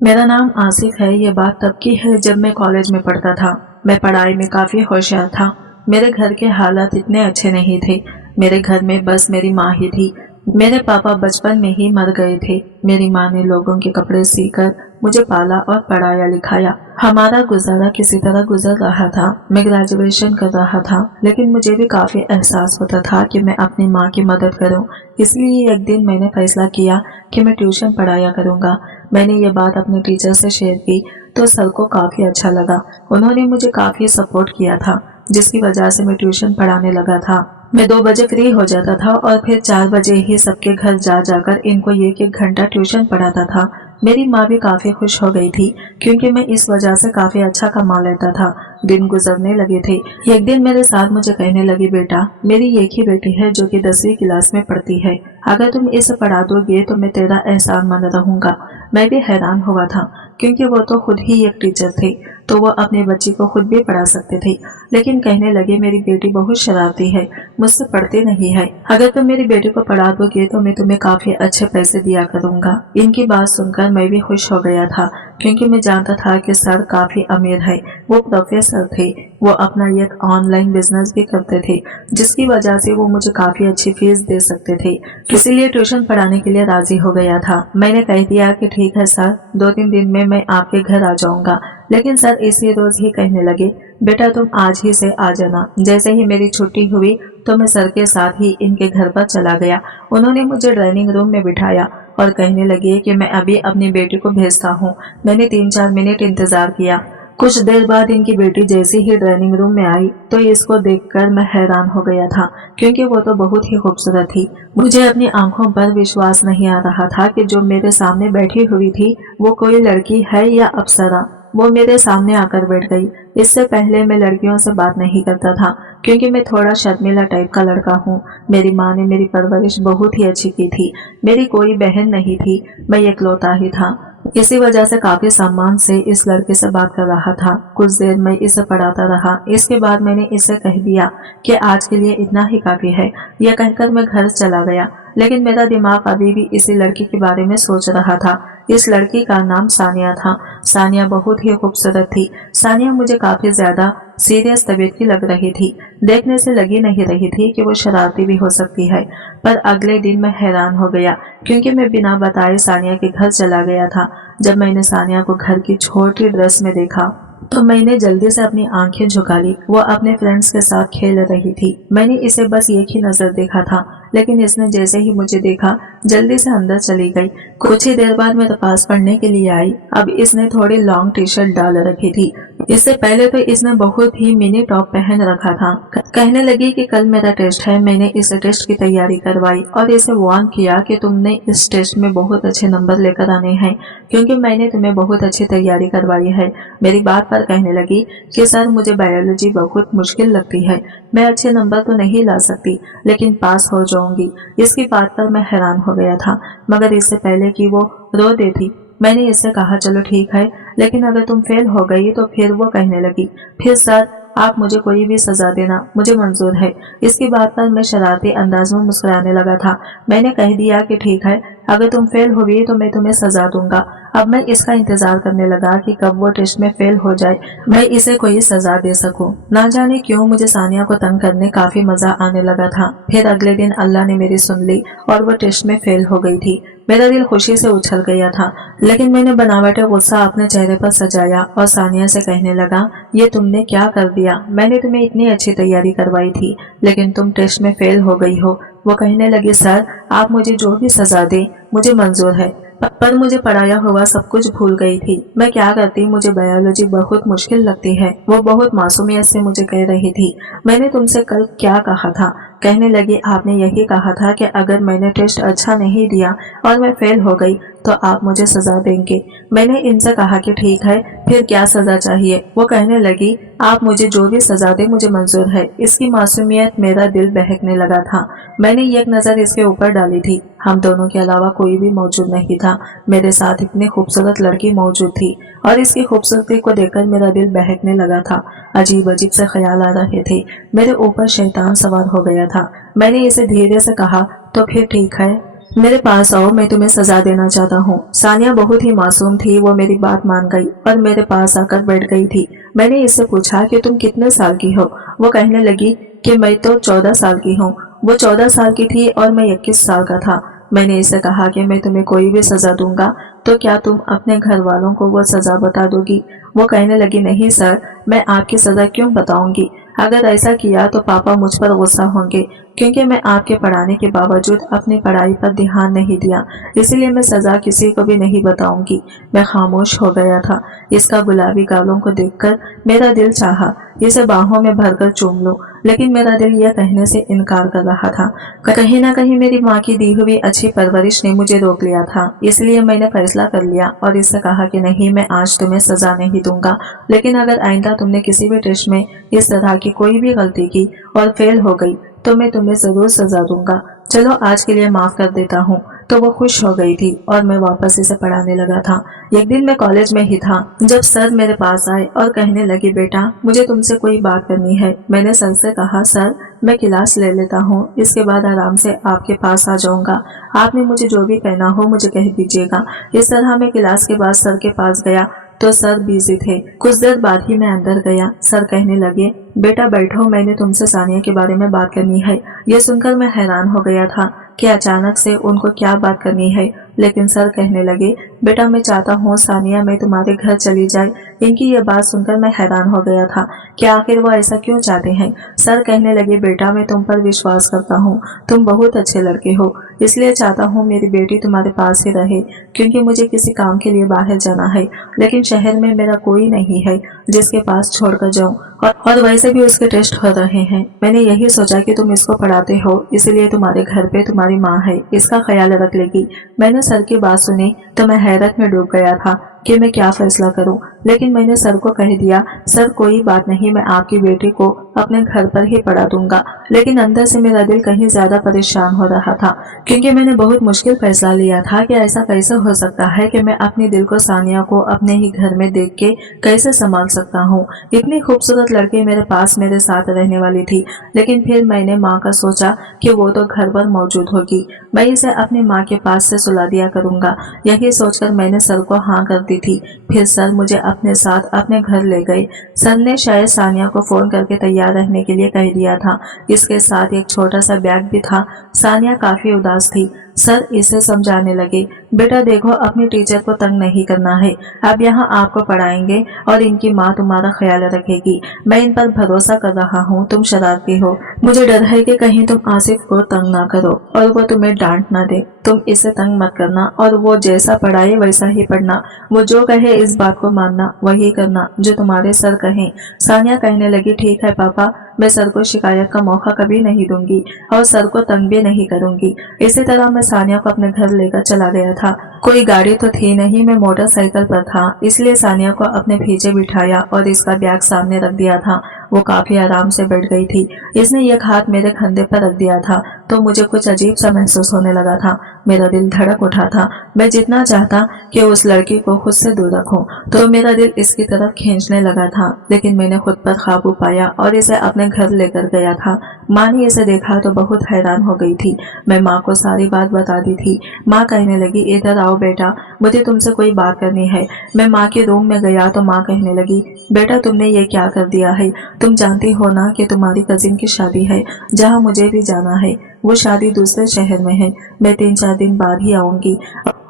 मेरा नाम आसिफ है। ये बात तब की है जब मैं कॉलेज में पढ़ता था। मैं पढ़ाई में काफ़ी होशियार था। मेरे घर के हालात इतने अच्छे नहीं थे। मेरे घर में बस मेरी माँ ही थी। मेरे पापा बचपन में ही मर गए थे। मेरी माँ ने लोगों के कपड़े सीकर मुझे पाला और पढ़ाया लिखाया। हमारा गुजारा किसी तरह गुजर रहा था। मैं ग्रेजुएशन कर रहा था, लेकिन मुझे भी काफ़ी एहसास होता था कि मैं अपनी माँ की मदद करूं। इसलिए एक दिन मैंने फैसला किया कि मैं ट्यूशन पढ़ाया करूंगा। मैंने ये बात अपने टीचर से शेयर की तो सर को काफ़ी अच्छा लगा। उन्होंने मुझे काफ़ी सपोर्ट किया था, जिसकी वजह से मैं ट्यूशन पढ़ाने लगा था। मैं 2 बजे फ्री हो जाता था और फिर 4 बजे ही सबके घर जा जाकर इनको 1-1 घंटा ट्यूशन पढ़ाता था। मेरी माँ भी काफ़ी खुश हो गई थी, क्योंकि मैं इस वजह से काफ़ी अच्छा कमा लेता था। दिन गुजरने लगे थे। एक दिन मेरे साथ मुझे कहने लगी, बेटा, मेरी एक ही बेटी है जो कि 10वीं क्लास में पढ़ती है। अगर तुम इसे पढ़ा दोगे तो मैं तेरा एहसानमंद रहूंगा। मैं भी हैरान हुआ था, क्योंकि वो तो खुद ही एक टीचर थे, तो वो अपनी बच्ची को खुद भी पढ़ा सकते थे। लेकिन कहने लगे, मेरी बेटी बहुत शरारती है, मुझसे पढ़ती नहीं है। अगर तुम मेरी बेटी को पढ़ा दोगे तो मैं तुम्हें काफी अच्छे पैसे दिया करूंगा। इनकी बात सुनकर मैं भी खुश हो गया था, क्योंकि मैं जानता था कि सर काफी अमीर है। वो प्रोफेसर थे। वो अपना एक ऑनलाइन बिजनेस भी करते थे, जिसकी वजह से वो मुझे काफी अच्छी फीस दे सकते थे। इसीलिए ट्यूशन पढ़ाने के लिए राजी हो गया था। मैंने कह दिया कि ठीक है सर, 2-3 दिन में मैं आपके घर आ जाऊंगा। लेकिन सर इसी रोज ही कहने लगे, बेटा तुम आज ही से आ जाना। जैसे ही मेरी छुट्टी हुई तो मैं सर के साथ ही इनके घर पर चला गया। उन्होंने मुझे ड्राइंग रूम में बिठाया और कहने लगे कि मैं अभी अपनी बेटी को भेजता हूँ। मैंने 3-4 मिनट इंतजार किया। कुछ देर बाद इनकी बेटी जैसे ही ड्राइंग रूम में आई तो इसको देखकर मैं हैरान हो गया था, क्योंकि वो तो बहुत ही खूबसूरत थी। मुझे अपनी आंखों पर विश्वास नहीं आ रहा था कि जो मेरे सामने बैठी हुई थी वो कोई लड़की है या अप्सरा। वो मेरे सामने आकर बैठ गई। इससे पहले मैं लड़कियों से बात नहीं करता था, क्योंकि मैं थोड़ा शर्मीला टाइप का लड़का हूँ। मेरी माँ ने मेरी परवरिश बहुत ही अच्छी की थी। मेरी कोई बहन नहीं थी, मैं इकलौता ही था। इसी वजह से काफी सम्मान से इस लड़के से बात कर रहा था। कुछ देर मैं इसे पढ़ाता रहा। इसके बाद मैंने इसे कह दिया कि आज के लिए इतना ही काफी है। यह कहकर मैं घर चला गया, लेकिन मेरा दिमाग अभी भी इसी लड़की के बारे में सोच रहा था। इस लड़की का नाम सानिया था। सानिया बहुत ही खूबसूरत थी। सानिया मुझे काफी ज्यादा सीरियस तबीयत की लग रही थी। देखने से लगी नहीं रही थी कि वो शरारती भी हो सकती है। पर अगले दिन मैं हैरान हो गया, क्योंकि मैं बिना बताए सानिया के घर चला गया था। जब मैंने सानिया को घर की छोटी ड्रेस में देखा तो मैंने जल्दी से अपनी आंखें झुका ली। वो अपने फ्रेंड्स के साथ खेल रही थी। मैंने इसे बस एक ही नजर देखा था, लेकिन इसने जैसे ही मुझे देखा जल्दी से अंदर चली गई। कुछ ही देर बाद मेरे पास पढ़ने के लिए आई। अब इसने थोड़ी लॉन्ग टी शर्ट डाल रखी थी। इससे पहले तो इसने बहुत ही मिनी टॉप पहन रखा था। कहने लगी कि कल मेरा टेस्ट है। मैंने इस टेस्ट की तैयारी करवाई और इसे वार्न किया कि तुमने इस टेस्ट में बहुत अच्छे नंबर लेकर आने हैं, क्योंकि मैंने तुम्हें बहुत अच्छी तैयारी करवाई है। मेरी बात पर कहने लगी कि सर मुझे बायोलॉजी बहुत मुश्किल लगती है। मैं अच्छे नंबर तो नहीं ला सकती, लेकिन पास हो जाऊंगी। इसकी बात पर मैं हैरान हो गया था, मगर इससे पहले कि वो रो देती मैंने इससे कहा, चलो ठीक है, लेकिन अगर तुम फेल हो गई तो फिर वो कहने लगी, फिर सर आप मुझे कोई भी सजा देना, मुझे मंजूर है। इसकी बात पर मैं शरारती अंदाज में मुस्कुराने लगा था। मैंने कह दिया कि ठीक है, अगर तुम फेल हुई तो मैं तुम्हें सजा दूंगा। अब मैं इसका इंतजार करने लगा कि कब वो टेस्ट में फेल हो जाए, मैं इसे कोई सजा दे सकूं। ना जाने क्यों मुझे सानिया को तंग करने काफी मजा आने लगा था। फिर अगले दिन अल्लाह ने मेरी सुन ली और वो टेस्ट में फेल हो गई थी। मेरा दिल खुशी से उछल गया था, लेकिन मैंने बनावटी गुस्सा अपने चेहरे पर सजाया और सानिया से कहने लगा, ये तुमने क्या कर दिया? मैंने तुम्हें इतनी अच्छी तैयारी करवाई थी, लेकिन तुम टेस्ट में फेल हो गई हो। वो कहने लगी, सर आप मुझे जो भी सजा दे मुझे मंजूर है, पर मुझे पढ़ाया हुआ सब कुछ भूल गई थी। मैं क्या करती, मुझे बायोलॉजी बहुत मुश्किल लगती है। वो बहुत मासूमियत से मुझे कह रही थी, मैंने तुमसे कल क्या कहा था? कहने लगी, आपने यही कहा था कि अगर मैंने टेस्ट अच्छा नहीं दिया और मैं फेल हो गई तो आप मुझे सजा देंगे। मैंने इनसे कहा कि ठीक है, फिर क्या सजा चाहिए? वो कहने लगी, आप मुझे जो भी सजा दे मुझे मंजूर है। इसकी मासूमियत मेरा दिल बहकने लगा था। मैंने एक नजर इसके ऊपर डाली थी। हम दोनों के अलावा कोई भी मौजूद नहीं था। मेरे साथ इतनी खूबसूरत लड़की मौजूद थी और इसकी खूबसूरती को देखकर मेरा दिल बहकने लगा था। अजीब अजीब से ख्याल आ रहे थे। मेरे ऊपर शैतान सवार हो गया था। मैंने इसे धीरे से कहा, तो फिर ठीक है, मेरे पास आओ, मैं तुम्हें सजा देना चाहता हूँ। सानिया बहुत ही मासूम थी, वो मेरी बात मान गई और मेरे पास आकर बैठ गई थी। मैंने इससे पूछा कि तुम कितने साल की हो। वो कहने लगी कि मैं तो 14 साल की हूँ। वो 14 साल की थी और मैं 21 साल का था। मैंने इससे कहा कि मैं तुम्हें कोई भी सजा दूंगा तो क्या तुम अपने घर वालों को वो सजा बता दोगी। वो कहने लगी, नहीं सर, मैं आपकी सजा क्यों बताऊंगी। अगर ऐसा किया तो पापा मुझ पर गुस्सा होंगे, क्योंकि मैं आपके पढ़ाने के बावजूद अपनी पढ़ाई पर ध्यान नहीं दिया, इसलिए मैं सजा किसी को भी नहीं बताऊंगी। मैं खामोश हो गया था। इसका गुलाबी गालों को देखकर मेरा दिल चाहा इसे बाहों में भरकर चूम लूं, लेकिन मेरा दिल यह कहने से इनकार कर रहा था। कहीं ना कहीं मेरी माँ की दी हुई अच्छी परवरिश ने मुझे रोक लिया था, इसलिए मैंने फैसला कर लिया और इससे कहा कि नहीं, मैं आज तुम्हें सजा नहीं दूंगा, लेकिन अगर आइंदा तुमने किसी भी टेस्ट में इस तरह की कोई भी गलती की और फेल हो गई तो मैं तुम्हें जरूर सजा दूंगा। चलो आज के लिए माफ कर देता हूँ। तो वो खुश हो गई थी और मैं वापस इसे पढ़ाने लगा था। एक दिन मैं कॉलेज में ही था जब सर मेरे पास आए और कहने लगे, बेटा मुझे तुमसे कोई बात करनी है। मैंने सर से कहा, सर मैं क्लास ले लेता हूँ, इसके बाद आराम से आपके पास आ जाऊंगा। आपने मुझे जो भी कहना हो मुझे कह दीजिएगा। इस तरह मैं क्लास के बाद सर के पास गया तो सर बिजी थे। कुछ देर बाद ही मैं अंदर गया। सर कहने लगे, बेटा बैठो, मैंने तुमसे सानिया के बारे में बात करनी है। यह सुनकर मैं हैरान हो गया था कि अचानक से उनको क्या बात करनी है, लेकिन सर कहने लगे, बेटा मैं चाहता हूँ सानिया मैं तुम्हारे घर चली जाए। इनकी यह बात सुनकर मैं हैरान हो गया था कि आखिर वो ऐसा क्यों चाहते हैं। सर कहने लगे, बेटा मैं तुम पर विश्वास करता हूँ, तुम बहुत अच्छे लड़के हो, इसलिए चाहता हूँ मेरी बेटी तुम्हारे पास ही रहे, क्योंकि मुझे किसी काम के लिए बाहर जाना है, लेकिन शहर में मेरा कोई नहीं है जिसके पास छोड़कर जाऊं, और वैसे भी उसके टेस्ट हो रहे हैं। मैंने यही सोचा कि तुम इसको पढ़ाते हो, इसलिए तुम्हारे घर पे तुम्हारी माँ है, इसका ख्याल रख लेगी। मैंने सर की बात सुनी तो मैं हैरत में डूब गया था कि मैं क्या फैसला करूं, लेकिन मैंने सर को कह दिया, सर कोई बात नहीं, मैं आपकी बेटी को अपने घर पर ही पढ़ा दूंगा। लेकिन अंदर से मेरा दिल कहीं ज्यादा परेशान हो रहा था, क्योंकि मैंने बहुत मुश्किल फैसला लिया था कि ऐसा कैसे हो सकता है कि मैं अपने दिल को सानिया को अपने ही घर में देख के कैसे संभाल सकता हूँ। इतनी खूबसूरत लड़की मेरे पास मेरे साथ रहने वाली थी, लेकिन फिर मैंने माँ का सोचा कि वो तो घर पर मौजूद होगी, मैं इसे अपनी माँ के पास से सुला दिया करूंगा। यही सोचकर मैंने सर को हाँ कर दी थी। फिर सर मुझे अपने साथ अपने घर ले गए। सर ने शायद सानिया को फोन करके तैयार रहने के लिए कह दिया था। इसके साथ एक छोटा सा बैग भी था। सानिया काफी उदास थी। सर इसे समझाने लगे, बेटा देखो अपनी टीचर को तंग नहीं करना है, अब यहाँ आपको पढ़ाएंगे और इनकी माँ तुम्हारा ख्याल रखेगी। मैं इन पर भरोसा कर रहा हूँ, तुम शरारती हो, मुझे डर है कि कहीं तुम आसिफ को तंग ना करो और वो तुम्हें डांट ना दे। तुम इसे तंग मत करना और वो जैसा पढ़ाए वैसा ही पढ़ना, वो जो कहे इस बात को मानना, वही करना जो तुम्हारे सर कहें। सानिया कहने लगी, ठीक है पापा, मैं सर को शिकायत का मौका कभी नहीं दूंगी और सर को तंग भी नहीं करूंगी। इसी तरह मैं सानिया को अपने घर लेकर चला गया था। कोई गाड़ी तो थी नहीं, मैं मोटरसाइकिल पर था, इसलिए सानिया को अपने पीछे बिठाया और इसका बैग सामने रख दिया था। वो काफी आराम से बैठ गई थी। इसने एक हाथ मेरे कंधे पर रख दिया था तो मुझे कुछ अजीब सा महसूस होने लगा था। मेरा दिल धड़क उठा था। मैं जितना चाहता कि उस लड़की को खुद से दूर रखूं, तो मेरा दिल इसकी तरफ खींचने लगा था, लेकिन मैंने खुद पर काबू पाया और इसे अपने घर लेकर गया था। माँ ने इसे देखा तो बहुत हैरान हो गई थी। मैं माँ को सारी बात बता दी थी। माँ कहने लगी, इधर आओ बेटा, मुझे तुमसे कोई बात करनी है। मैं माँ के रूम में गया तो माँ कहने लगी, बेटा तुमने ये क्या कर दिया है, तुम जानती हो ना कि तुम्हारी कजिन की शादी है जहाँ मुझे भी जाना है। वो शादी दूसरे शहर में है, मैं 3-4 दिन बाद ही आऊंगी,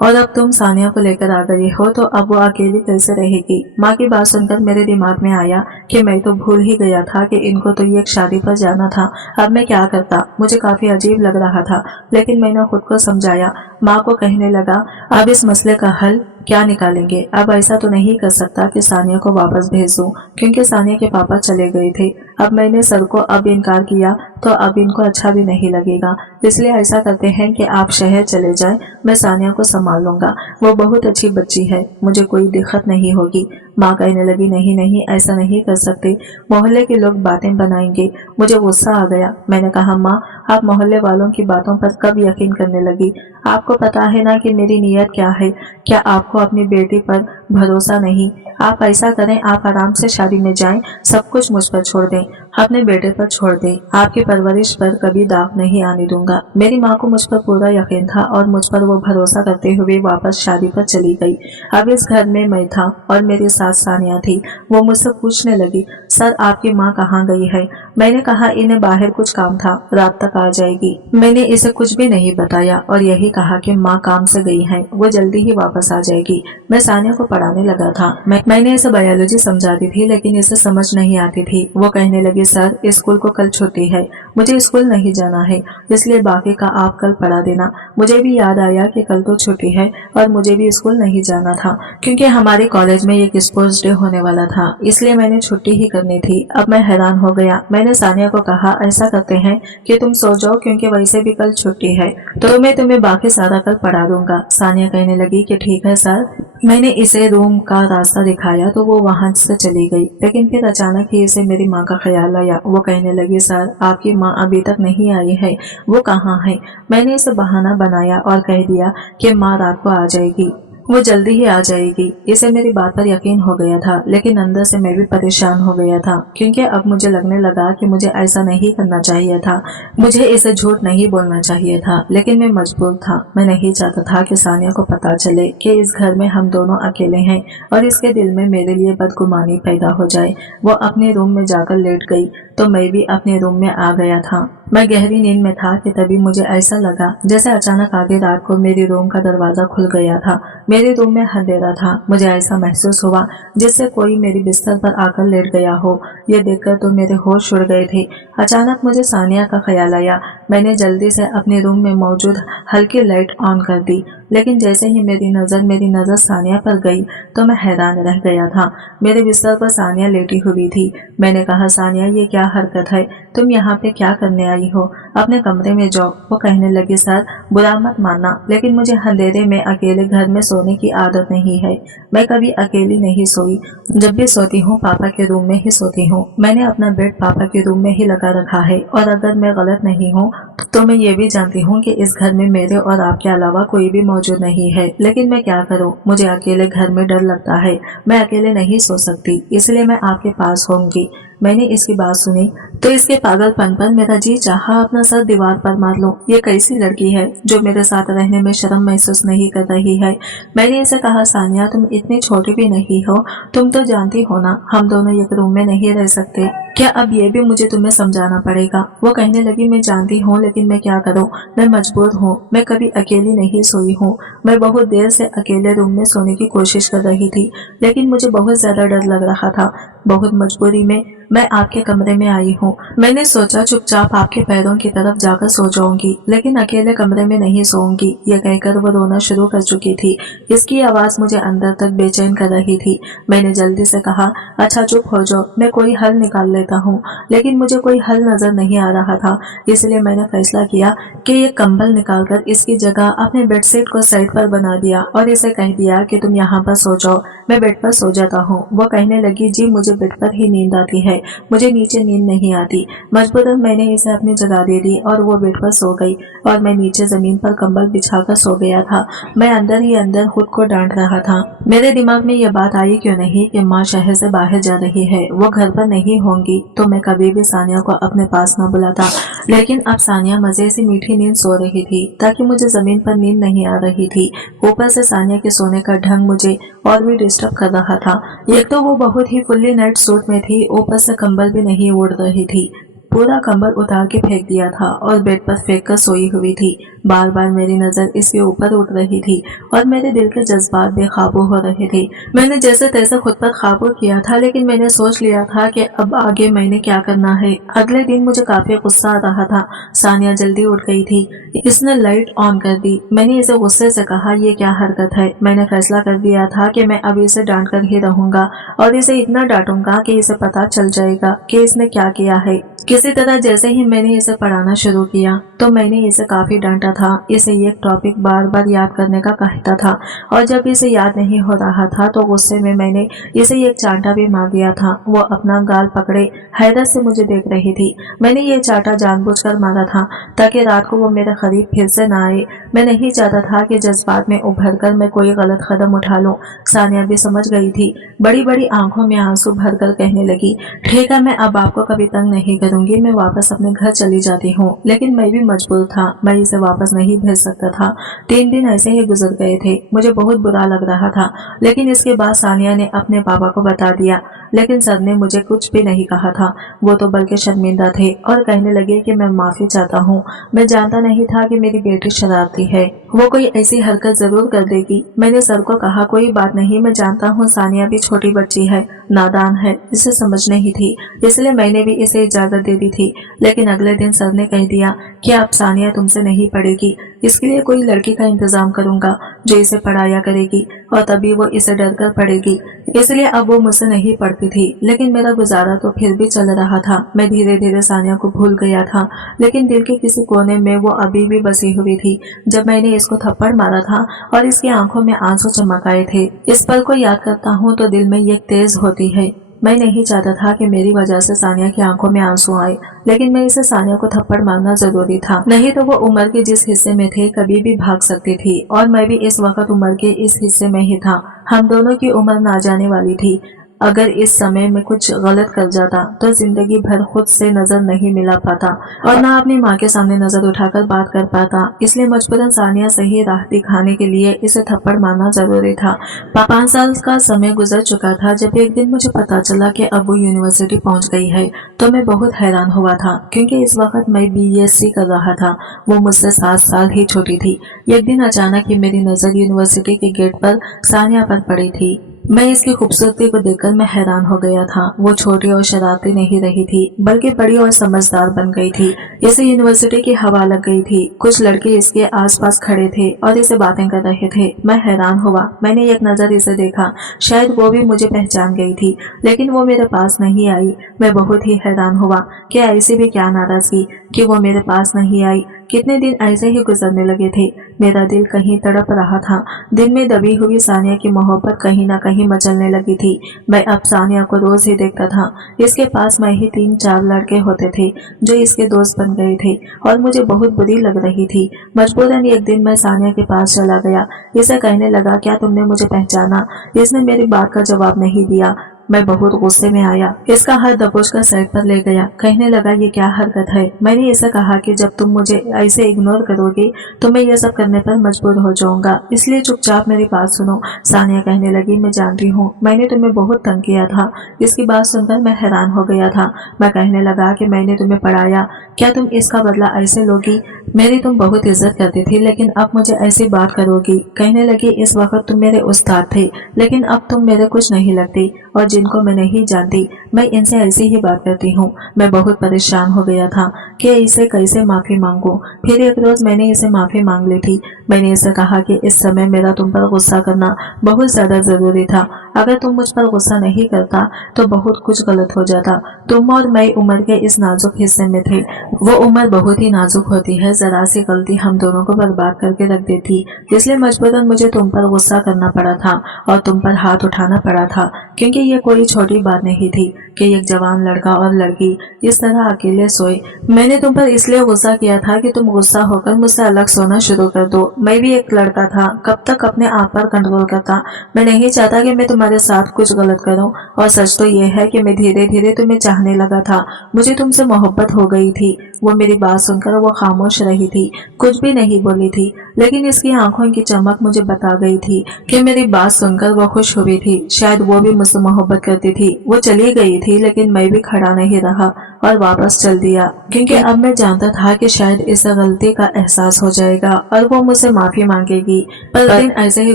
और अब तुम सानिया को लेकर आ गई हो तो अब वो अकेली कैसे रहेगी। माँ की बात सुनकर मेरे दिमाग में आया कि मैं तो भूल ही गया था कि इनको तो ये एक शादी पर जाना था। अब मैं क्या करता, मुझे काफी अजीब लग रहा था, लेकिन मैंने खुद को समझाया। माँ को कहने लगा, अब इस मसले का हल क्या निकालेंगे। अब ऐसा तो नहीं कर सकता कि सानिया को वापस भेज दूं, क्योंकि सानिया के पापा चले गए थे। अब मैंने सर को अब इनकार किया तो अब इनको अच्छा भी नहीं लगेगा, इसलिए ऐसा करते हैं कि आप शहर चले जाएं, मैं सानिया को संभाल लूंगा, वो बहुत अच्छी बच्ची है, मुझे कोई दिक्कत नहीं होगी। माँ कहने लगी, नहीं नहीं ऐसा नहीं कर सकते, मोहल्ले के लोग बातें बनाएंगे। मुझे गुस्सा आ गया। मैंने कहा, माँ आप मोहल्ले वालों की बातों पर कब यकीन करने लगी। आपको पता है ना कि मेरी नीयत क्या है। क्या आपको अपनी बेटी पर भरोसा नहीं। आप ऐसा करें, आप आराम से शादी में जाएं, सब कुछ मुझ पर छोड़ दें। अपने बेटे पर छोड़ दे, आपकी परवरिश पर कभी दाग नहीं आने दूंगा। मेरी माँ को मुझ पर पूरा यकीन था और मुझ पर वो भरोसा करते हुए वापस शादी पर चली गई। अब इस घर में मैं था और मेरी सास सानिया थी। वो मुझसे पूछने लगी, सर आपकी माँ कहाँ गई है? मैंने कहा इन्हें बाहर कुछ काम था, रात तक आ जाएगी। मैंने इसे कुछ भी नहीं बताया और यही कहा कि माँ काम से गई है, वो जल्दी ही वापस आ जाएगी। मैं सानिया को पढ़ाने लगा था। मैंने इसे बायोलॉजी समझाती थी लेकिन इसे समझ नहीं आती थी। वो कहने लगी, सर स्कूल को कल छुट्टी है, मुझे स्कूल नहीं जाना है, इसलिए बाकी का आप कल पढ़ा देना। मुझे भी याद आया कि कल तो छुट्टी है और मुझे भी स्कूल नहीं जाना था क्योंकि हमारे कॉलेज में एक स्पोर्ट्स डे होने वाला था, इसलिए मैंने छुट्टी ही करनी थी। अब मैं हैरान हो गया। मैंने सानिया को कहा, ऐसा करते हैं कि तुम सो जाओ क्योंकि वैसे भी कल छुट्टी है, तो मैं तुम्हें बाकी सारा कल पढ़ा दूंगा। सानिया कहने लगी कि ठीक है सर। मैंने इसे रूम का रास्ता दिखाया तो वो वहां से चली गई, लेकिन फिर अचानक ही इसे मेरी माँ का ख्याल आया। वो कहने लगी, सर आपकी माँ अभी तक नहीं आई है, वो कहाँ है? मैंने इसे बहाना बनाया और कह दिया कि माँ रात को आ जाएगी, वो जल्दी ही आ जाएगी। इसे मेरी बात पर यकीन हो गया था, लेकिन अंदर से मैं भी परेशान हो गया था क्योंकि अब मुझे लगने लगा कि मुझे ऐसा नहीं करना चाहिए था, मुझे इसे झूठ नहीं बोलना चाहिए था, लेकिन मैं मजबूर था। मैं नहीं चाहता था कि सानिया को पता चले कि इस घर में हम दोनों अकेले हैं और इसके दिल में मेरे लिए बदगुमानी पैदा हो जाए। वो अपने रूम में जाकर लेट गई तो मैं भी अपने रूम में आ गया था। मैं गहरी नींद में था कि तभी मुझे ऐसा लगा जैसे अचानक आधी रात को मेरे रूम का दरवाजा खुल गया था। मेरे रूम में अंधेरा था। मुझे ऐसा महसूस हुआ जैसे कोई मेरे बिस्तर पर आकर लेट गया हो। ये देखकर तो मेरे होश उड़ गए थे। अचानक मुझे सानिया का ख्याल आया। मैंने जल्दी से अपने रूम में मौजूद हल्की लाइट ऑन कर दी, लेकिन जैसे ही मेरी नज़र सानिया पर गई तो मैं हैरान रह गया था। मेरे बिस्तर पर सानिया लेटी हुई थी। मैंने कहा, सानिया ये क्या हरकत है? तुम यहाँ पे क्या करने आई हो? अपने कमरे में जाओ। वो कहने लगी, सर बुरा मत मानना, लेकिन मुझे अंधेरे में अकेले घर में सोने की आदत नहीं है। मैं कभी अकेली नहीं सोई। जब भी सोती हूँ पापा के रूम में ही सोती हूँ। मैंने अपना बेड पापा के रूम में ही लगा रखा है और अगर मैं गलत नहीं हूँ तो मैं ये भी जानती हूँ कि इस घर में मेरे और आपके अलावा कोई भी मौजूद नहीं है, लेकिन मैं क्या करूँ? मुझे अकेले घर में डर लगता है। मैं अकेले नहीं सो सकती, इसलिए मैं आपके पास होंगी। मैंने इसकी बात सुनी तो इसके पागलपन पर मेरा जी चाहा अपना सर दीवार पर मार लूं। ये कैसी लड़की है जो मेरे साथ रहने में शर्म महसूस नहीं कर रही है? मैंने इसे कहा, सानिया तुम इतनी छोटी भी नहीं हो, तुम तो जानती हो ना हम दोनों एक रूम में नहीं रह सकते। क्या अब ये भी मुझे तुम्हें समझाना पड़ेगा? वो कहने लगी, मैं जानती हूँ लेकिन मैं क्या करूँ, मैं मजबूर हूँ। मैं कभी अकेली नहीं सोई हूँ। मैं बहुत देर से अकेले रूम में सोने की कोशिश कर रही थी, लेकिन मुझे बहुत ज्यादा डर लग रहा था। बहुत मजबूरी में मैं आपके कमरे में आई हूँ। मैंने सोचा चुपचाप आपके पैरों की तरफ जाकर सो जाऊंगी, लेकिन अकेले कमरे में नहीं सोऊंगी। ये कहकर वो रोना शुरू कर चुकी थी। इसकी आवाज मुझे अंदर तक बेचैन कर रही थी। मैंने जल्दी से कहा, अच्छा चुप हो जाओ, मैं कोई हल निकाल लेता हूँ। लेकिन मुझे कोई हल नजर नहीं आ रहा था, इसलिए मैंने फैसला किया कि ये कंबल निकालकर इसकी जगह अपने बेडशीट को साइड पर बना दिया और इसे कह दिया कि तुम यहाँ पर सो जाओ, मैं बेड पर सो जाता हूँ। वो कहने लगी, जी मुझे बेड पर ही नींद आती है, मुझे नीचे नींद नहीं आती। मजबूरन मैंने इसे अपनी जगह दे दी और वो बेड पर सो गई और मैं नीचे जमीन पर कंबल बिछाकर सो गया था। मैं अंदर ही अंदर खुद को डांट रहा था। मेरे दिमाग में ये बात आई क्यों नहीं कि माँ शहर से बाहर जा रही है, वो घर पर नहीं होंगी तो मैं कभी भी सानिया को अपने पास न बुलाता। लेकिन अब सानिया मजे से मीठी नींद सो रही थी ताकि मुझे जमीन पर नींद नहीं आ रही थी। ऊपर से सानिया के सोने का ढंग मुझे और भी डिस्टर्ब कर रहा था। एक तो वो बहुत ही फुल्ली नाइट सूट में थी, ऊपर से कंबल भी नहीं उड़ रही थी। पूरा कंबल उतार के फेंक दिया था और बेड पर फेंक कर सोई हुई थी। बार बार मेरी नजर इसके ऊपर उठ रही थी और मेरे दिल के जज्बात बेकाबू हो रहे थे। मैंने जैसे तैसे खुद पर काबू किया था, लेकिन मैंने सोच लिया था कि अब आगे मैंने क्या करना है। अगले दिन मुझे काफी गुस्सा आ रहा था। सानिया जल्दी उठ गई थी। इसने लाइट ऑन कर दी। मैंने इसे गुस्से से कहा, ये क्या हरकत है? मैंने फैसला कर दिया था कि मैं अब इसे डांट कर ही रहूंगा और इसे इतना डांटूंगा कि इसे पता चल जाएगा कि इसने क्या किया है। किसी तरह जैसे ही मैंने इसे पढ़ाना शुरू किया तो मैंने इसे काफी डांटा था। इसे ये टॉपिक बार बार याद करने का कहता था और जब इसे याद नहीं हो रहा था तो गुस्से में मैंने इसे एक चांटा भी मार दिया था। वो अपना गाल पकड़े हैरत से मुझे देख रही थी। मैंने ये चांटा जानबूझकर मारा था ताकि रात को वो मेरे करीब फिर से ना आए। मैं नहीं चाहता था कि जज्बात में उभर कर मैं कोई गलत कदम उठा लूं। सानिया भी समझ गई थी। बड़ी बड़ी आंखों में आंसू भरकर कहने लगी, ठीक है, मैं अब आपको कभी तंग नहीं करूंगी, मैं वापस अपने घर चली जाती हूँ। लेकिन मैं भी मजबूर था, मैं इसे वापस नहीं भेज सकता था। 3 दिन ऐसे ही गुजर गए थे। मुझे बहुत बुरा लग रहा था, लेकिन इसके बाद सानिया ने अपने पापा को बता दिया। लेकिन सर ने मुझे कुछ भी नहीं कहा था। वो तो बल्कि शर्मिंदा थे और कहने लगे कि मैं माफी चाहता हूँ। मैं जानता नहीं था कि मेरी बेटी शरारती है, वो कोई ऐसी हरकत जरूर कर देगी। मैंने सर को कहा, कोई बात नहीं, मैं जानता हूँ सानिया भी छोटी बच्ची है, नादान है, इसे समझ नहीं थी, इसलिए मैंने भी इसे इजाजत दे दी थी। लेकिन अगले दिन सर ने कह दिया कि अब सानिया तुमसे नहीं पढ़ेगी, इसके लिए कोई लड़की का इंतजाम करूंगा जो इसे पढ़ाया करेगी और तभी वो इसे डर कर पढ़ेगी। इसलिए अब वो मुझसे नहीं पढ़ती थी। लेकिन मेरा गुजारा तो फिर भी चल रहा था। मैं धीरे धीरे सानिया को भूल गया था, लेकिन दिल के किसी कोने में वो अभी भी बसी हुई थी। जब मैंने इसको थप्पड़ मारा था और इसकी आंखों में आंसू चमक आए थे, इस पल को याद करता हूँ तो दिल में ये तेज होती है। मैं नहीं चाहता था कि मेरी वजह से सानिया की आंखों में आंसू आए, लेकिन मैं इसे सानिया को थप्पड़ मारना जरूरी था, नहीं तो वो उम्र के जिस हिस्से में थे कभी भी भाग सकती थी और मैं भी इस वक्त उम्र के इस हिस्से में ही था। हम दोनों की उम्र ना जाने वाली थी। अगर इस समय में कुछ गलत कर जाता तो जिंदगी भर खुद से नजर नहीं मिला पाता और ना अपनी माँ के सामने नजर उठाकर बात कर पाता। इसलिए मजबूरन सानिया सही राह दिखाने के लिए इसे थप्पड़ मारना जरूरी था। 5 साल का समय गुजर चुका था जब एक दिन मुझे पता चला कि अब वो यूनिवर्सिटी पहुंच गई है। तो मैं बहुत हैरान हुआ था क्योंकि इस वक्त मैं BSc कर रहा था। वो मुझसे 7 साल ही छोटी थी। एक दिन अचानक ही मेरी नजर यूनिवर्सिटी के गेट पर सानिया पर पड़ी थी। मैं इसकी खूबसूरती को देखकर मैं हैरान हो गया था। वो छोटी और शरारती नहीं रही थी, बल्कि बड़ी और समझदार बन गई थी। इसे यूनिवर्सिटी की हवा लग गई थी। कुछ लड़के इसके आसपास खड़े थे और इसे बातें कर रहे थे। मैं हैरान हुआ। मैंने एक नजर इसे देखा, शायद वो भी मुझे पहचान गई थी, लेकिन वो मेरे पास नहीं आई। मैं बहुत ही हैरान हुआ कि ऐसी भी क्या नाराजगी कि वो मेरे पास नहीं आई। कितने दिन ऐसे ही गुजरने लगे थे। मेरा दिल कहीं तड़प रहा था। दिल में दबी हुई सानिया की मोहब्बत कहीं ना कहीं मचलने लगी थी। मैं अब सानिया को रोज ही देखता था। इसके पास मैं ही 3-4 लड़के होते थे जो इसके दोस्त बन गए थे और मुझे बहुत बुरी लग रही थी। मजबूरन एक दिन मैं सानिया के पास चला गया। इसे कहने लगा, क्या तुमने मुझे पहचाना? इसने मेरी बात का जवाब नहीं दिया। मैं बहुत गुस्से में आया। इसका हाथ दबोच कर साइड पर ले गया। कहने लगा, ये क्या हरकत है? मैंने इसे कहा कि जब तुम मुझे ऐसे इग्नोर करोगे तो मैं ये सब करने पर मजबूर हो जाऊंगा, इसलिए चुपचाप मेरी बात सुनो। सानिया कहने लगी, मैं जानती हूँ, मैंने तुम्हें बहुत तंग किया था। इसकी बात सुनकर मैं हैरान हो गया था। मैं कहने लगा कि मैंने तुम्हें पढ़ाया, क्या तुम इसका बदला ऐसे लोगी? मेरी तुम बहुत इज्जत करती थी, लेकिन अब मुझे ऐसी बात करोगी? कहने लगी, इस वक्त तुम मेरे उस्ताद थे, लेकिन अब तुम मेरे कुछ नहीं लगती और जिनको मैं नहीं जानती मैं इनसे ऐसी ही बात करती हूँ। मैं बहुत परेशान हो गया था कि इसे कैसे माफी मांगूं। फिर एक रोज मैंने इसे माफी मांग ली थी। मैंने इसे कहा कि इस समय मेरा तुम पर गुस्सा करना बहुत ज्यादा जरूरी था। अगर तुम मुझ पर गुस्सा नहीं करता तो बहुत कुछ गलत हो जाता। तुम और मैं उम्र के इस नाजुक हिस्से में थे। वो उम्र बहुत ही नाजुक होती है, जरा सी गलती हम दोनों को बर्बाद करके रख देती। इसलिए मजबूरन मुझे तुम पर गुस्सा करना पड़ा था और तुम पर हाथ उठाना पड़ा था, क्योंकि ये कोई छोटी बात नहीं थी कि एक जवान लड़का और लड़की इस तरह अकेले सोए। मैंने तुम पर इसलिए गुस्सा किया था कि तुम गुस्सा होकर मुझसे अलग सोना शुरू कर दो। मैं भी एक लड़का था, कब तक अपने आप पर कंट्रोल करता। मैं नहीं चाहता कि मैं तुम्हारे साथ कुछ गलत करूं, और सच तो ये है कि मैं धीरे धीरे तुम्हें चाहने लगा था। मुझे तुमसे मोहब्बत हो गई थी। वो मेरी बात सुनकर वो खामोश रही थी, कुछ भी नहीं बोली थी, लेकिन इसकी आंखों की चमक मुझे बता गई थी कि मेरी बात सुनकर वो खुश हुई थी। शायद वो भी मुझसे मोहब्बत करती थी। वो चली गई थी, लेकिन मैं भी खड़ा नहीं रहा और वापस चल दिया, क्योंकि अब मैं जानता था कि शायद इसे गलती का एहसास हो जाएगा और वो मुझसे माफी मांगेगी। पर दिन ऐसे ही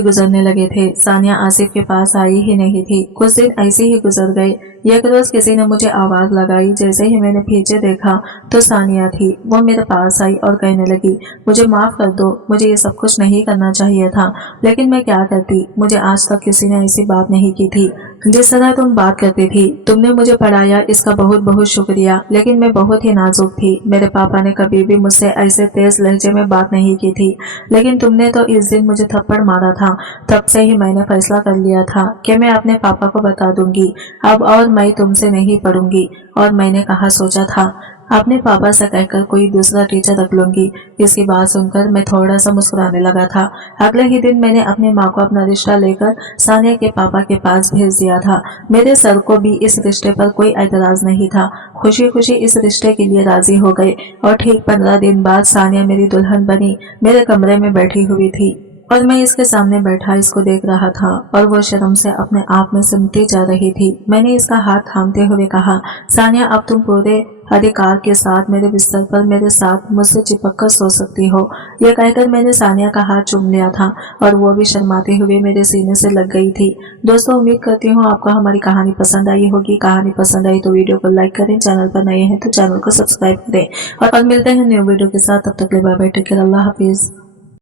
गुजरने लगे थे। सानिया आसिफ के पास आई ही नहीं थी। कुछ दिन ऐसे ही गुजर गए। एक रोज किसी ने मुझे आवाज लगाई। जैसे ही मैंने पीछे देखा तो सानिया थी। वो मेरे पास आई और कहने लगी, मुझे माफ कर दो, मुझे ये सब कुछ नहीं करना चाहिए था, लेकिन मैं क्या करती। मुझे आज तक किसी ने ऐसी बात नहीं की थी जिस तरह तुम बात करती थी। तुमने मुझे पढ़ाया, इसका बहुत बहुत शुक्रिया, लेकिन मैं बहुत ही नाजुक थी। मेरे पापा ने कभी भी मुझसे ऐसे तेज लहजे में बात नहीं की थी, लेकिन तुमने तो इस दिन मुझे थप्पड़ मारा था। तब से ही मैंने फैसला कर लिया था कि मैं अपने पापा को बता दूंगी अब, और मैं तुमसे नहीं पढ़ूंगी। और मैंने कहा सोचा था अपने पापा से कहकर कोई दूसरा टीचर रख लूंगी। इसकी बात सुनकर मैं थोड़ा सा मुस्कुराने लगा था। अगले ही दिन मैंने अपनी माँ को अपना रिश्ता लेकर सानिया के पापा के पास भेज दिया था। मेरे सर को भी इस रिश्ते पर कोई एतराज नहीं था। खुशी खुशी इस रिश्ते के लिए राजी हो गए और ठीक 15 दिन बाद सानिया मेरी दुल्हन बनी मेरे कमरे में बैठी हुई थी और मैं इसके सामने बैठा इसको देख रहा था और वो शर्म से अपने आप में सिमटी जा रही थी। मैंने इसका हाथ थामते हुए कहा, सानिया अब तुम पूरे अधिकार के साथ मेरे बिस्तर पर मेरे साथ मुझसे चिपक कर सो सकती हो। यह कहकर मैंने सानिया का हाथ चूम लिया था और वो भी शर्माते हुए मेरे सीने से लग गई थी। दोस्तों, उम्मीद करती हूँ आपको हमारी कहानी पसंद आई होगी। कहानी पसंद आई तो वीडियो को लाइक करें, चैनल पर नए हैं तो चैनल को सब्सक्राइब करें और मिलते हैं न्यू वीडियो के साथ। तब तक के लिए बाय बाय, टेक केयर, अल्लाह हाफिज।